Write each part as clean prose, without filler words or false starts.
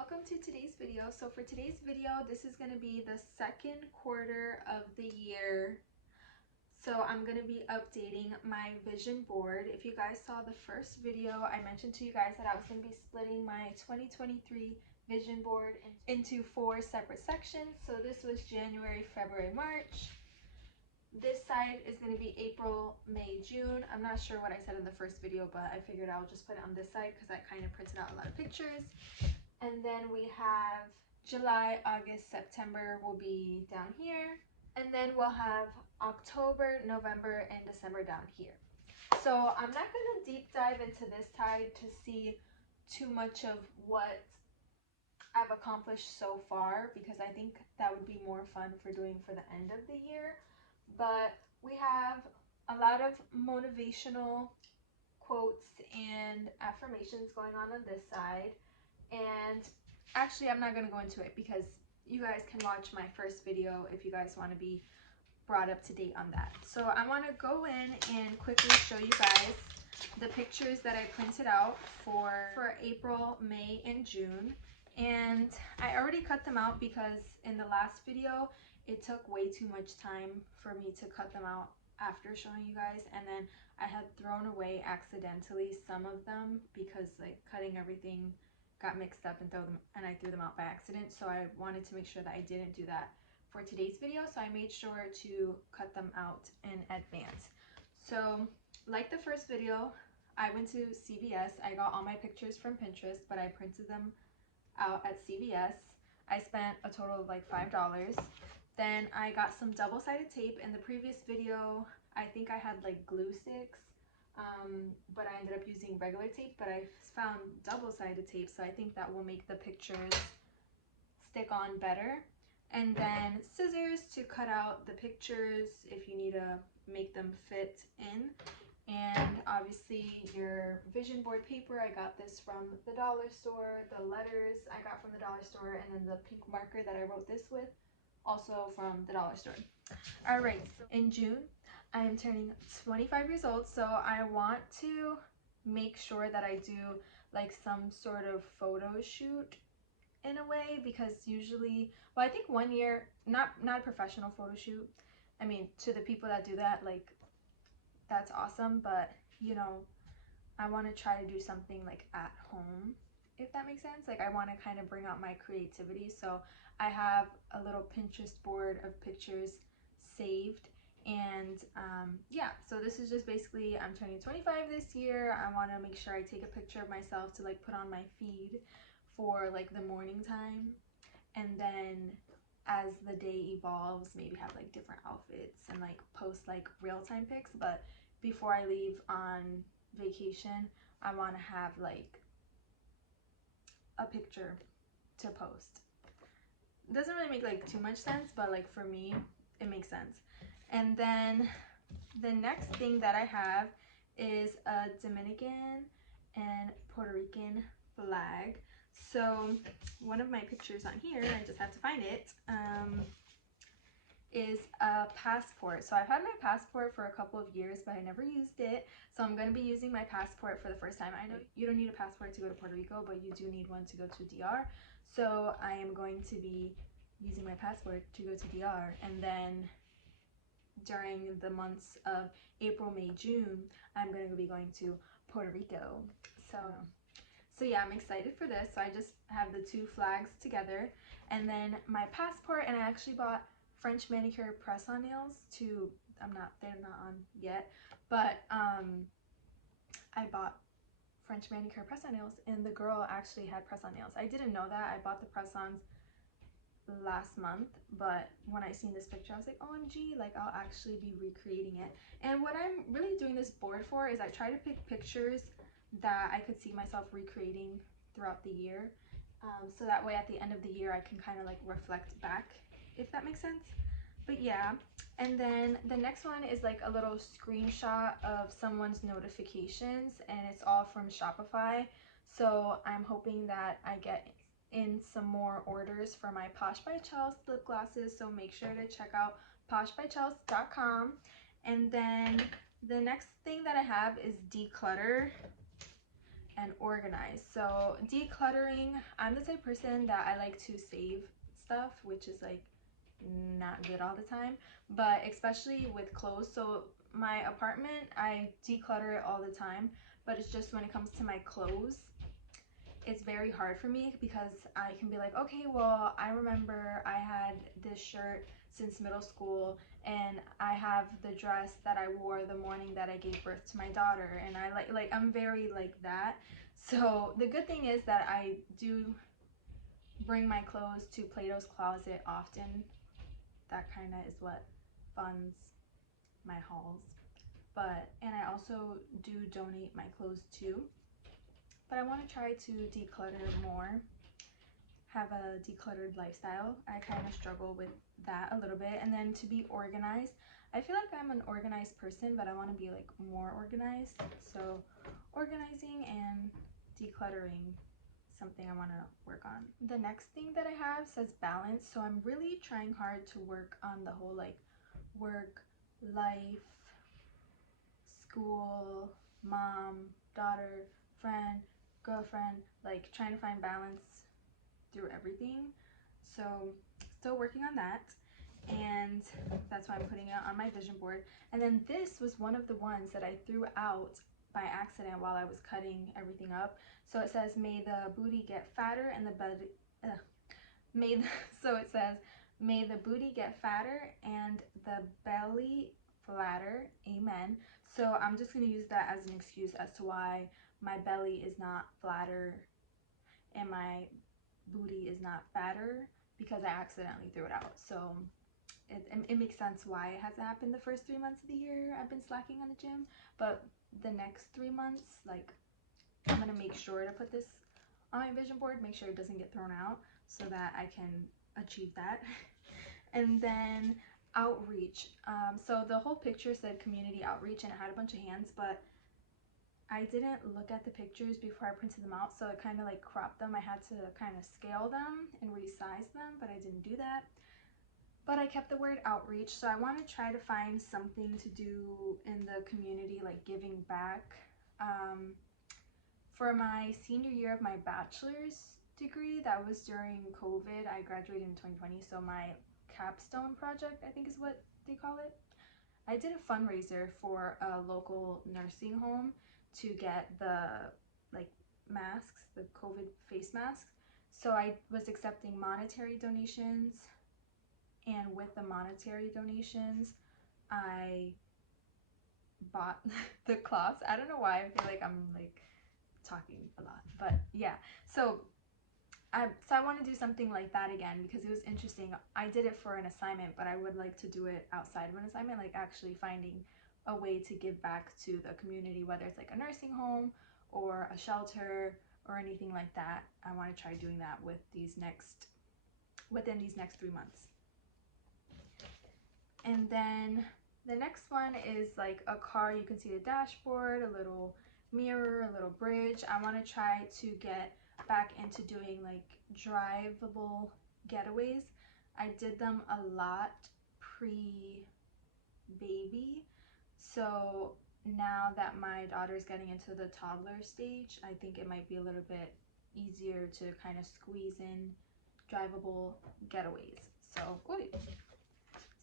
welcome to today's video. So for today's video, this is going to be the second quarter of the year. So I'm going to be updating my vision board. If you guys saw the first video, I mentioned to you guys that I was going to be splitting my 2023 vision board into 4 separate sections. So this was January, February, March. This side is going to be April, May, June. I'm not sure what I said in the first video, but I figured I'll just put it on this side because I kind of printed out a lot of pictures. And then we have July, August, September will be down here. And then we'll have October, November, and December down here. So I'm not going to deep dive into this side to see too much of what I've accomplished so far, because I think that would be more fun for doing for the end of the year. But we have a lot of motivational quotes and affirmations going on this side. And actually, I'm not going to go into it because you guys can watch my first video if you guys want to be brought up to date on that. So I want to go in and quickly show you guys the pictures that I printed out for April, May, and June. And I already cut them out because in the last video, it took way too much time for me to cut them out after showing you guys. And then I had thrown away accidentally some of them because like cutting everything got mixed up and I threw them out by accident. So I wanted to make sure that I didn't do that for today's video. So I made sure to cut them out in advance. So like the first video, I went to CVS. I got all my pictures from Pinterest, but I printed them out at CVS. I spent a total of like $5. Then I got some double-sided tape. In the previous video, I think I had like glue sticks, but I ended up using regular tape, but I found double-sided tape, so I think that will make the pictures stick on better. And then scissors to cut out the pictures if you need to make them fit in. And obviously your vision board paper, I got this from the dollar store. The letters I got from the dollar store, and then the pink marker that I wrote this with, also from the dollar store. All right, so in June, I am turning 25 years old, so I want to make sure that I do like some sort of photo shoot in a way, because usually, well, I think one year, not a professional photo shoot. I mean, to the people that do that, like, that's awesome, but you know, I want to try to do something like at home, if that makes sense. Like I want to kind of bring out my creativity. So I have a little Pinterest board of pictures saved. And yeah, so this is just basically, I'm turning 25 this year. I want to make sure I take a picture of myself to like put on my feed for like the morning time. And then as the day evolves, maybe have like different outfits and like post like real-time pics. But before I leave on vacation, I want to have like a picture to post. It doesn't really make like too much sense, but like for me, it makes sense. And then the next thing that I have is a Dominican and Puerto Rican flag. So one of my pictures on here, I just have to find it, is a passport. So I've had my passport for a couple of years, but I never used it. So I'm going to be using my passport for the first time. I know you don't need a passport to go to Puerto Rico, but you do need one to go to DR. So I am going to be using my passport to go to DR. And then during the months of April, May, June, I'm going to be going to Puerto Rico. So yeah, I'm excited for this. So I just have the two flags together, and then my passport, and I actually bought French manicure press-on nails to, they're not on yet, but I bought French manicure press-on nails, and the girl actually had press-on nails. I didn't know that. I bought the press-ons last month, but when I seen this picture, I was like, OMG, like I'll actually be recreating it. And what I'm really doing this board for is I try to pick pictures that I could see myself recreating throughout the year, so that way at the end of the year I can kind of like reflect back, if that makes sense. But yeah, and then the next one is like a little screenshot of someone's notifications, and it's all from Shopify. So I'm hoping that I get in some more orders for my Posh by Chels lip glosses, so make sure to check out poshbychels.com. And then the next thing that I have is declutter. and organized. So decluttering, I'm the type of person that I like to save stuff, which is like not good all the time, but especially with clothes. So my apartment, I declutter it all the time, but it's just when it comes to my clothes, it's very hard for me because I can be like, okay, well, I remember I had this shirt since middle school, and I have the dress that I wore the morning that I gave birth to my daughter, and I like I'm very like that. So the good thing is that I do bring my clothes to Plato's Closet often. That kind of is what funds my hauls. And I also do donate my clothes too. But I want to try to declutter more, have a decluttered lifestyle. I kind of struggle with that a little bit. And then to be organized, I feel like I'm an organized person, but I want to be like more organized. So organizing and decluttering, something I want to work on. The next thing that I have says balance. So I'm really trying hard to work on the whole like work, life, school, mom, daughter, friend, girlfriend, like trying to find balance through everything. So still working on that, and that's why I'm putting it on my vision board. And then this was one of the ones that I threw out by accident while I was cutting everything up. So it says, may the booty get fatter and the belly, so it says, may the booty get fatter and the belly flatter, amen. So I'm just going to use that as an excuse as to why my belly is not flatter and my booty is not fatter, because I accidentally threw it out. So it makes sense why it hasn't happened the first 3 months of the year. I've been slacking on the gym, but the next 3 months, like, I'm going to make sure to put this on my vision board, make sure it doesn't get thrown out so that I can achieve that. And then outreach. So the whole picture said community outreach and it had a bunch of hands, but I didn't look at the pictures before I printed them out, so it kind of like cropped them. I had to kind of scale them and resize them, but I didn't do that. But I kept the word outreach, so I want to try to find something to do in the community, like giving back. For my senior year of my bachelor's degree, that was during COVID. I graduated in 2020, so my capstone project, I think is what they call it. I did a fundraiser for a local nursing home to get the like masks, the COVID face masks. So I was accepting monetary donations, and with the monetary donations, I bought the cloths. I don't know why I feel like I'm like talking a lot, but yeah. So I want to do something like that again because it was interesting. I did it for an assignment, but I would like to do it outside of an assignment, like actually finding a way to give back to the community, whether it's like a nursing home or a shelter or anything like that. I want to try doing that within these next 3 months. And then the next one is like a car. You can see the dashboard, a little mirror, a little bridge. I want to try to get back into doing like drivable getaways. I did them a lot pre-baby, so now that my daughter's getting into the toddler stage, I think it might be a little bit easier to kind of squeeze in drivable getaways.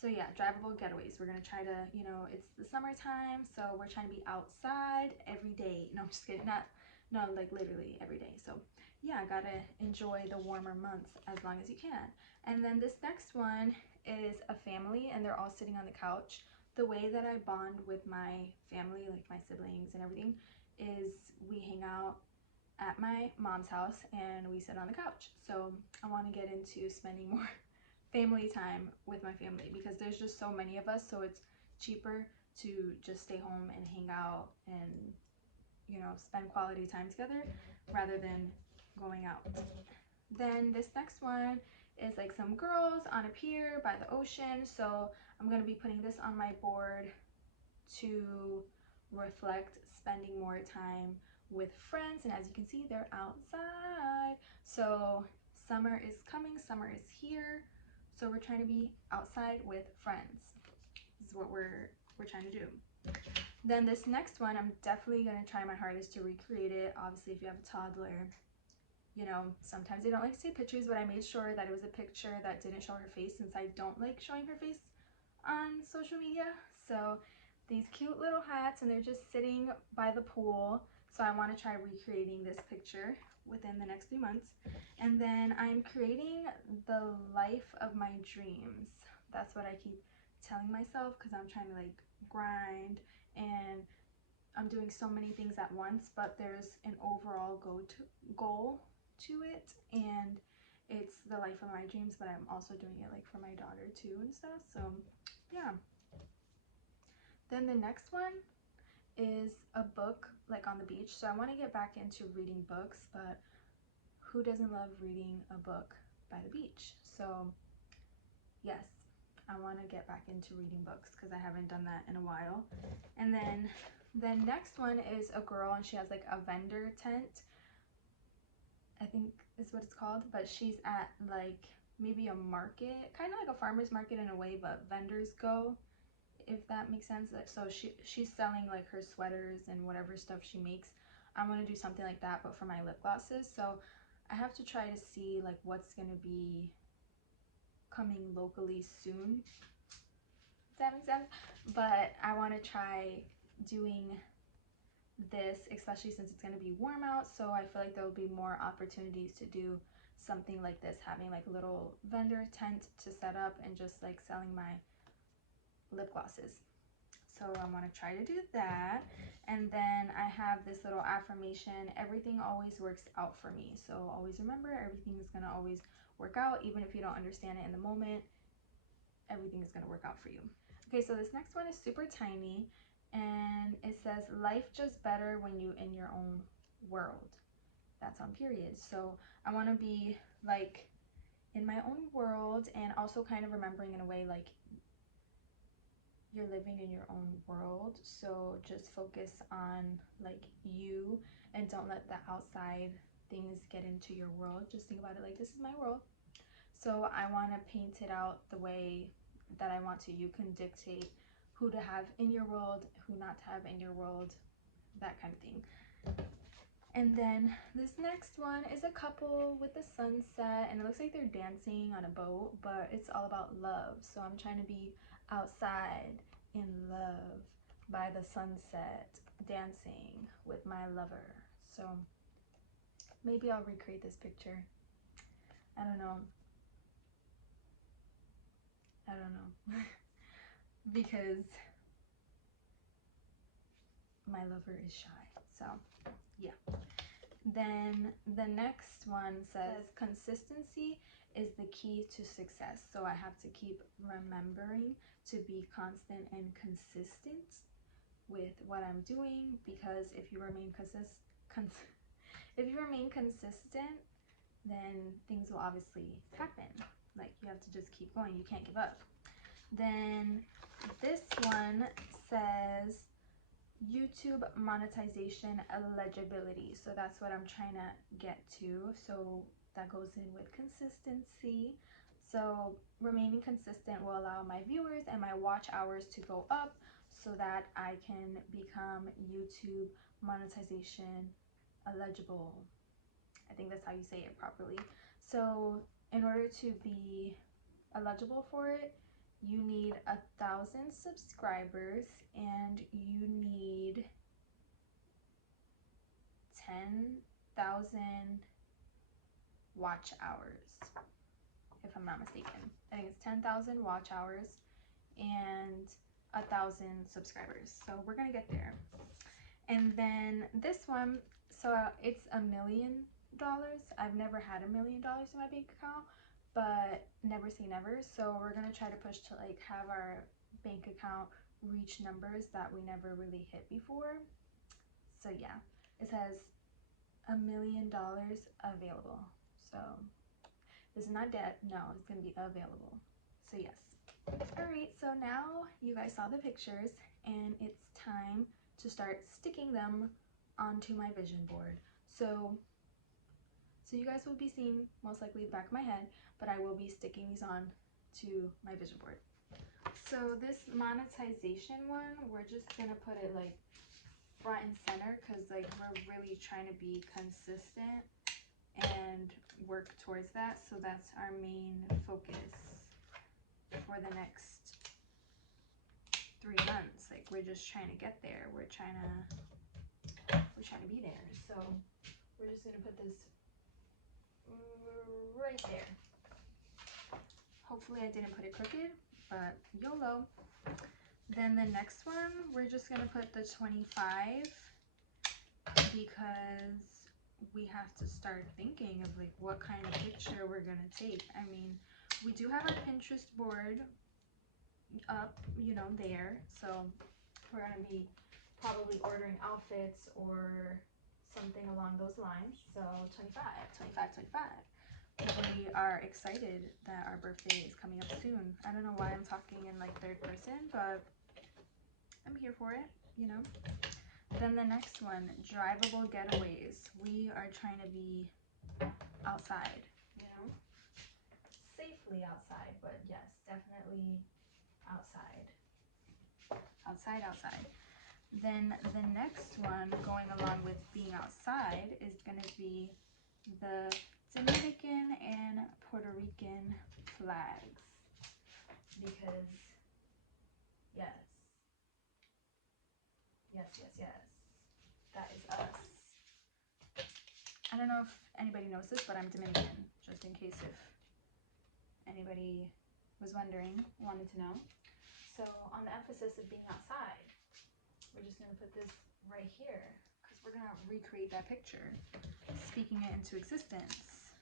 So yeah, drivable getaways. We're gonna try to, it's the summertime, so we're trying to be outside every day. No, I'm just kidding. No, like literally every day. So yeah, I gotta enjoy the warmer months as long as you can. And then this next one is a family, and they're all sitting on the couch. The way that I bond with my family, like my siblings and everything, is we hang out at my mom's house and we sit on the couch. So I want to get into spending more family time with my family because there's just so many of us, so it's cheaper to just stay home and hang out and spend quality time together rather than going out. Then this next one is like some girls on a pier by the ocean, so I'm going to be putting this on my board to reflect spending more time with friends. And as you can see, they're outside, so summer is coming, summer is here, so we're trying to be outside with friends. This is what we're trying to do. Then this next one, I'm definitely going to try my hardest to recreate it. Obviously, if you have a toddler, you know, sometimes they don't like to see pictures, but I made sure that it was a picture that didn't show her face, since I don't like showing her face on social media. So these cute little hats, and they're just sitting by the pool. So I want to try recreating this picture within the next few months. And then I'm creating the life of my dreams. That's what I keep telling myself, because I'm trying to like grind and I'm doing so many things at once, but there's an overall goal to it, and it's the life of my dreams, but I'm also doing it like for my daughter too and stuff. So yeah. Then the next one is a book like on the beach. So I want to get back into reading books, but who doesn't love reading a book by the beach? So yes, I want to get back into reading books because I haven't done that in a while. And then the next one is a girl, and she has like a vendor tent, I think is what it's called, but she's at like maybe a market, kind of like a farmer's market in a way, but vendors go, if that makes sense. So she's selling like her sweaters and whatever stuff she makes. I want to do something like that, but for my lip glosses. So I have to try to see like what's going to be coming locally soon, if that makes sense. But I want to try doing this, especially since it's going to be warm out. So I feel like there will be more opportunities to do something like this, having like a little vendor tent to set up and just like selling my lip glosses. So I want to try to do that. And then I have this little affirmation: everything always works out for me. So always remember, everything is going to always work out. Even if you don't understand it in the moment, everything is going to work out for you. Okay, so this next one is super tiny, and it says, life just better when you in your own world. That's on periods. So I want to be like in my own world, and also kind of remembering in a way like you're living in your own world. So just focus on like you, and don't let the outside things get into your world. Just think about it like, this is my world. So I want to paint it out the way that I want to. You can dictate who to have in your world, who not to have in your world, that kind of thing. And then this next one is a couple with the sunset, and it looks like they're dancing on a boat, but it's all about love. So I'm trying to be outside in love by the sunset, dancing with my lover. So maybe I'll recreate this picture. I don't know. Because my lover is shy. So yeah. Then the next one says, consistency is the key to success. So I have to keep remembering to be constant and consistent with what I'm doing, because if you remain consistent, then things will obviously happen. Like, you have to just keep going. You can't give up. Then this one says YouTube monetization eligibility. So that's what I'm trying to get to. So that goes in with consistency. So remaining consistent will allow my viewers and my watch hours to go up, so that I can become YouTube monetization eligible. I think that's how you say it properly. So in order to be eligible for it, you need 1,000 subscribers, and you need 10,000 watch hours, if I'm not mistaken. I think it's 10,000 watch hours and 1,000 subscribers. So we're gonna get there. And then this one, so it's $1 million. I've never had $1 million in my bank account, but never say never. So we're gonna try to push to like have our bank account reach numbers that we never really hit before. So yeah, it says $1 million available. So this is not debt. No, it's gonna be available. So yes. All right, so now you guys saw the pictures, and it's time to start sticking them onto my vision board. So you guys will be seeing most likely the back of my head, but I will be sticking these on to my vision board. So this monetization one, we're just gonna put it like front and center because like we're really trying to be consistent and work towards that. So that's our main focus for the next 3 months. Like we're just trying to get there. We're trying to be there. So we're just gonna put this right there. Hopefully I didn't put it crooked, but YOLO. Then the next one, we're just gonna put the 25 because we have to start thinking of like what kind of picture we're gonna take. I mean, we do have our Pinterest board up, you know, there. So we're gonna be probably ordering outfits or something along those lines. So 25. We are excited that our birthday is coming up soon. I don't know why I'm talking in like third person, but I'm here for it, you know. Then the next one, drivable getaways. We are trying to be outside, you know, safely outside, but yes, definitely outside. Outside. Then the next one, going along with being outside, is going to be the Dominican and Puerto Rican flags. Because, yes, that is us. I don't know if anybody knows this, but I'm Dominican, just in case if anybody was wondering, wanted to know. So on the emphasis of being outside, we're just going to put this right here because we're going to recreate that picture, speaking it into existence.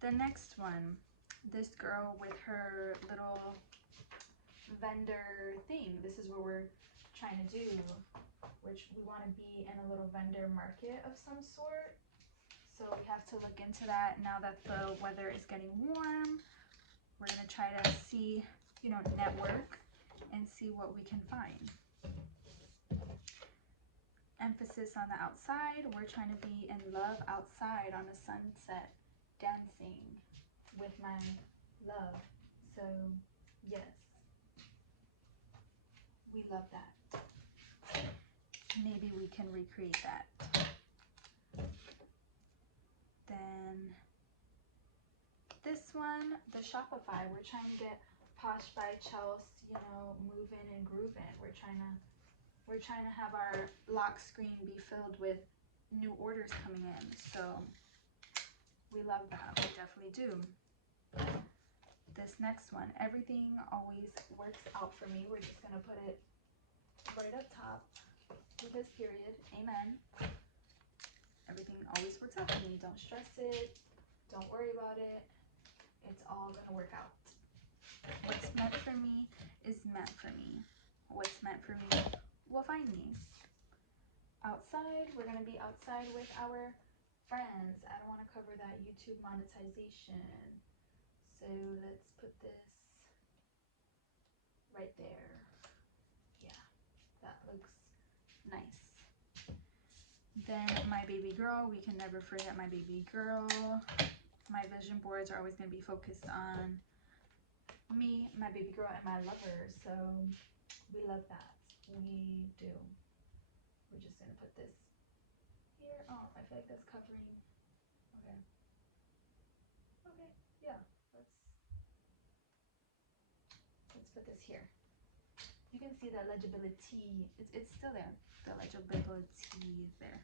The next one, this girl with her little vendor thing. This is what we're trying to do, which we want to be in a little vendor market of some sort. So we have to look into that now that the weather is getting warm. We're going to try to see, you know, network and see what we can find. Emphasis on the outside. We're trying to be in love outside on a sunset, dancing with my love. So yes, we love that. Maybe we can recreate that. Then this one, the Shopify, we're trying to get Posh by Chelsea, you know, moving and grooving. We're trying to have our lock screen be filled with new orders coming in. So we love that. We definitely do. This next one, everything always works out for me. We're just gonna put it right up top with this period. Amen. Everything always works out for me. Don't stress it. Don't worry about it. It's all gonna work out. What's meant for me is meant for me. What's meant for me will find me. Outside, we're gonna be outside with our friends. I don't want to cover that YouTube monetization. So let's put this right there. Yeah, that looks nice. Then my baby girl, we can never forget my baby girl. My vision boards are always going to be focused on me, my baby girl, and my lover. So we love that. We do. We're just going to put this here. Oh, I feel like that's covering. Okay. Okay, yeah. Let's put this here. You can see the legibility. It's still there. The legibility is there.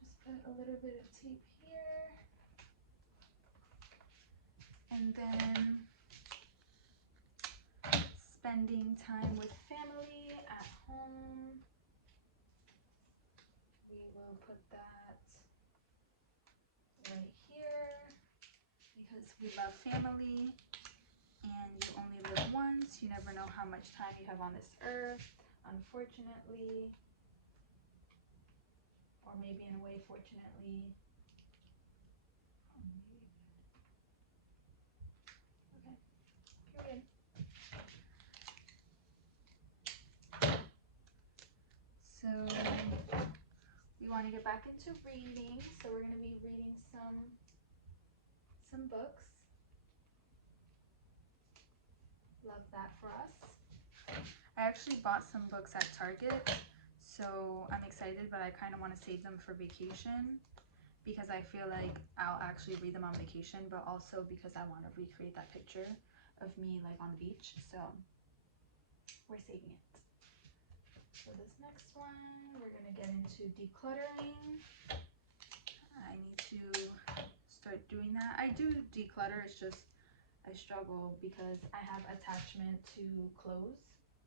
Just put a little bit of tape here. And then spending time with family at home. We will put that right here because we love family and you only live once. You never know how much time you have on this earth, unfortunately. Or maybe in a way, fortunately. Okay, period. So we want to get back into reading. So we're going to be reading some books. that for us. I actually bought some books at Target, so I'm excited, but I kind of want to save them for vacation because I feel like I'll actually read them on vacation, but also because I want to recreate that picture of me like on the beach. So we're saving it. So this next one, we're gonna get into decluttering. I need to start doing that. I do declutter, it's just I struggle because I have attachment to clothes,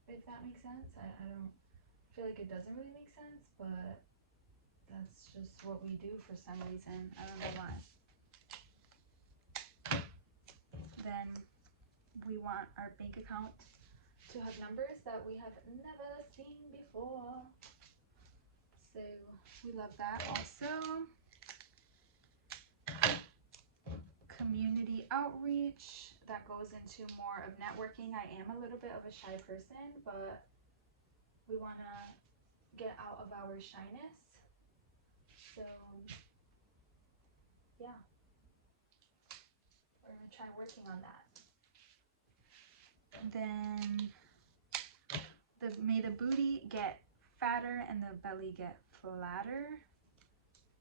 if that makes sense. I don't feel like it doesn't really make sense, but that's just what we do for some reason. I don't know why. Then we want our bank account to have numbers that we have never seen before. So we love that. Also, community outreach, that goes into more of networking. I am a little bit of a shy person, but we want to get out of our shyness. So yeah, we're going to try working on that. And then may the booty get fatter and the belly get flatter.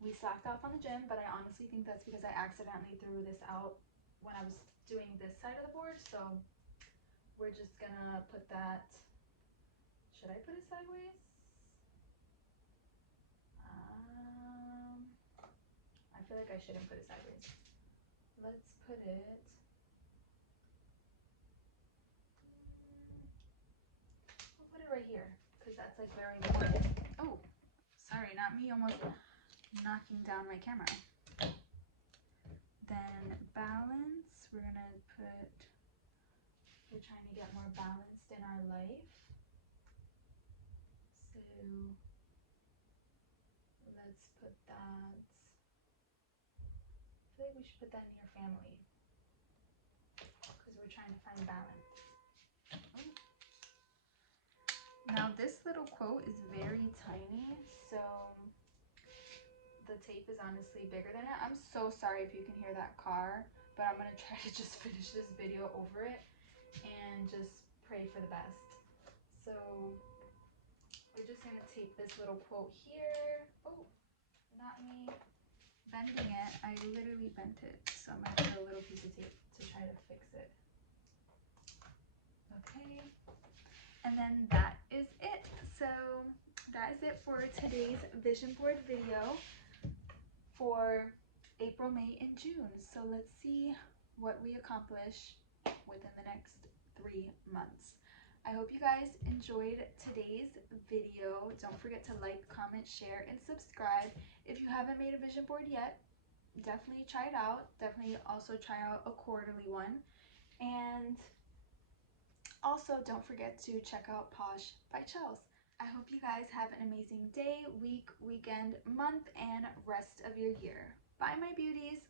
We slacked off on the gym, but I honestly think that's because I accidentally threw this out when I was doing this side of the board. So we're just gonna put that, should I put it sideways? I feel like I shouldn't put it sideways. Let's put it, we'll put it right here because that's like very important. Oh, sorry, not me almost knocking down my camera. Then balance, we're trying to get more balanced in our life. So let's put that, I feel like we should put that near family because we're trying to find balance. Oh. Now this little quote is very tiny, so the tape is honestly bigger than it. I'm so sorry if you can hear that car, but I'm going to try to just finish this video over it and just pray for the best. So we're just going to tape this little quote here. Oh, not me bending it. I literally bent it. So I'm going to put a little piece of tape to try to fix it. Okay. And then that is it. So that is it for today's vision board video for April, May, and June. So let's see what we accomplish within the next 3 months. I hope you guys enjoyed today's video. Don't forget to like, comment, share, and subscribe. If you haven't made a vision board yet, definitely try it out. Definitely also try out a quarterly one. And also don't forget to check out Posh by Chels. I hope you guys have an amazing day, week, weekend, month, and rest of your year. Bye, my beauties.